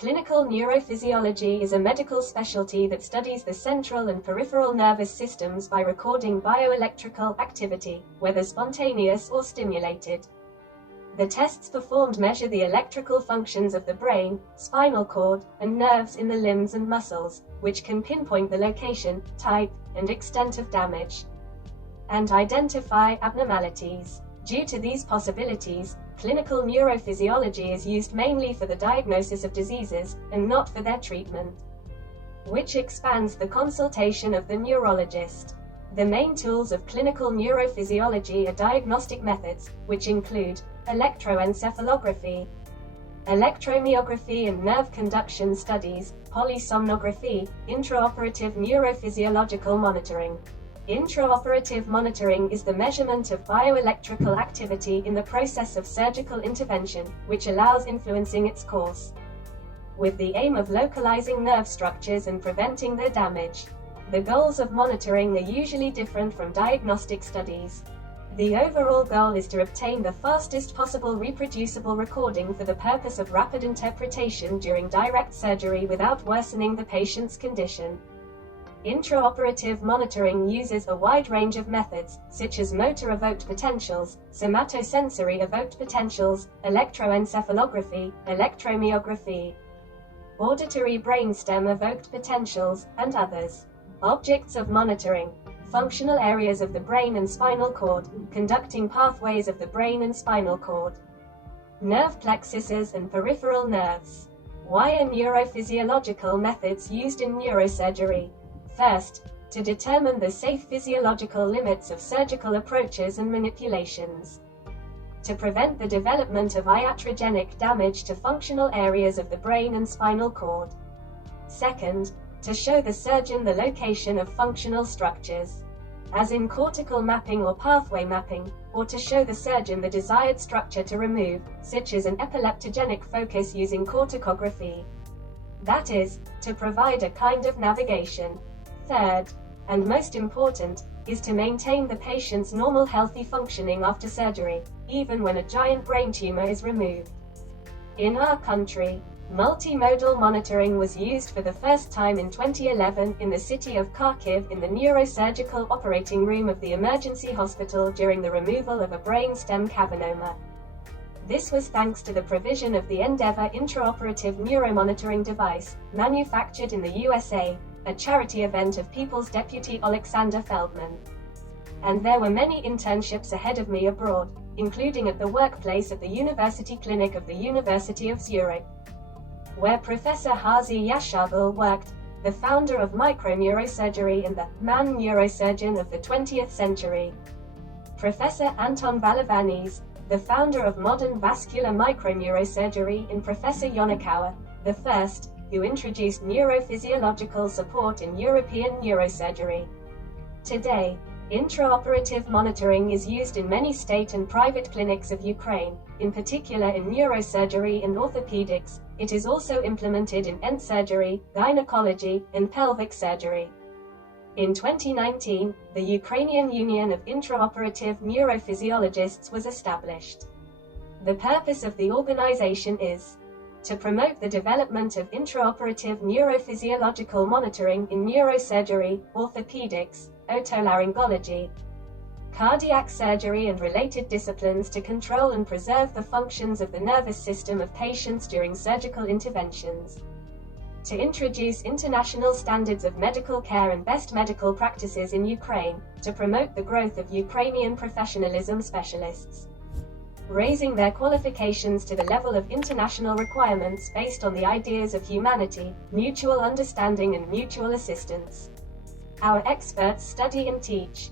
Clinical neurophysiology is a medical specialty that studies the central and peripheral nervous systems by recording bioelectrical activity, whether spontaneous or stimulated. The tests performed measure the electrical functions of the brain, spinal cord, and nerves in the limbs and muscles, which can pinpoint the location, type, and extent of damage, and identify abnormalities. Due to these possibilities, clinical neurophysiology is used mainly for the diagnosis of diseases, and not for their treatment, which expands the consultation of the neurologist. The main tools of clinical neurophysiology are diagnostic methods, which include electroencephalography, electromyography and nerve conduction studies, polysomnography, intraoperative neurophysiological monitoring. Intraoperative monitoring is the measurement of bioelectrical activity in the process of surgical intervention, which allows influencing its course, with the aim of localizing nerve structures and preventing their damage. The goals of monitoring are usually different from diagnostic studies. The overall goal is to obtain the fastest possible reproducible recording for the purpose of rapid interpretation during direct surgery without worsening the patient's condition. Intraoperative monitoring uses a wide range of methods, such as motor-evoked potentials, somatosensory evoked potentials, electroencephalography, electromyography, auditory brainstem evoked potentials, and others. Objects of monitoring: functional areas of the brain and spinal cord, conducting pathways of the brain and spinal cord, nerve plexuses and peripheral nerves. Why are neurophysiological methods used in neurosurgery? First, to determine the safe physiological limits of surgical approaches and manipulations. To prevent the development of iatrogenic damage to functional areas of the brain and spinal cord. Second, to show the surgeon the location of functional structures, as in cortical mapping or pathway mapping, or to show the surgeon the desired structure to remove, such as an epileptogenic focus using corticography. That is, to provide a kind of navigation. Third, and most important, is to maintain the patient's normal healthy functioning after surgery, even when a giant brain tumor is removed. In our country, multimodal monitoring was used for the first time in 2011 in the city of Kharkiv in the neurosurgical operating room of the emergency hospital during the removal of a brainstem cavernoma. This was thanks to the provision of the Endeavor intraoperative neuromonitoring device, manufactured in the USA, a charity event of People's Deputy Alexander Feldman. And there were many internships ahead of me abroad, including at the workplace at the University Clinic of the University of Zurich, where Professor Hazi Yashagul worked, the founder of microneurosurgery and the man neurosurgeon of the 20th century. Professor Anton Balavanis, the founder of modern vascular microneurosurgery, and Professor Yonakawa, the first, who introduced neurophysiological support in European neurosurgery. Today, intraoperative monitoring is used in many state and private clinics of Ukraine, in particular in neurosurgery and orthopedics. It is also implemented in end surgery, gynecology, and pelvic surgery. In 2019, the Ukrainian Union of Intraoperative Neurophysiologists was established. The purpose of the organization is to promote the development of intraoperative neurophysiological monitoring in neurosurgery, orthopedics, otolaryngology, cardiac surgery and related disciplines to control and preserve the functions of the nervous system of patients during surgical interventions, to introduce international standards of medical care and best medical practices in Ukraine, to promote the growth of Ukrainian professionalism specialists, raising their qualifications to the level of international requirements based on the ideas of humanity, mutual understanding and mutual assistance. Our experts study and teach